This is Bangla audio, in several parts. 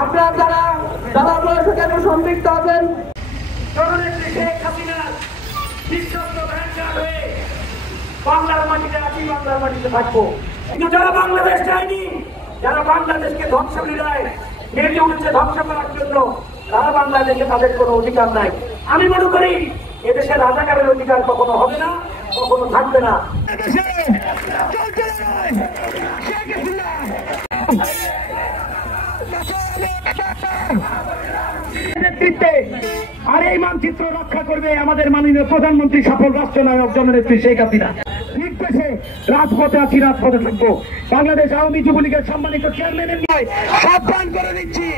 আপনারা যারা বয়সে কেন সম্পৃক্ত আছেন বাংলার মাটিতে আছি, বাংলার মাটিতে থাকবো। কিন্তু যারা বাংলাদেশ চায়নি, যারা বাংলাদেশকে ধ্বংস বিদায় নেমে উঠছে ধ্বংস করার জন্য, তারা বাংলাদেশে তাদের কোনো অধিকার নাই। আমি মনে করি এদেশে রাজাকারের অধিকার কখনো হবে না, কখনো থাকবে না। নেতৃত্বে আর এই মানচিত্র রক্ষা করবে আমাদের মাননীয় প্রধানমন্ত্রী, সফল রাষ্ট্রনায়ক জননেত্রী শেখ হাসিনা। ঠিক পেছে রাজপথে আছি, রাজপথে থাকবো। বাংলাদেশ আওয়ামী যুবলীগের সম্মানিত চেয়ারম্যানের নয় সাবধান করে দিচ্ছি,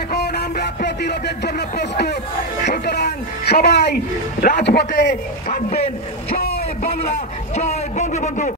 এখন আমরা প্রতিরোধের জন্য প্রস্তুত। সুতরাং সবাই রাজপথে থাকবেন। জয় বাংলা, জয় বঙ্গবন্ধু।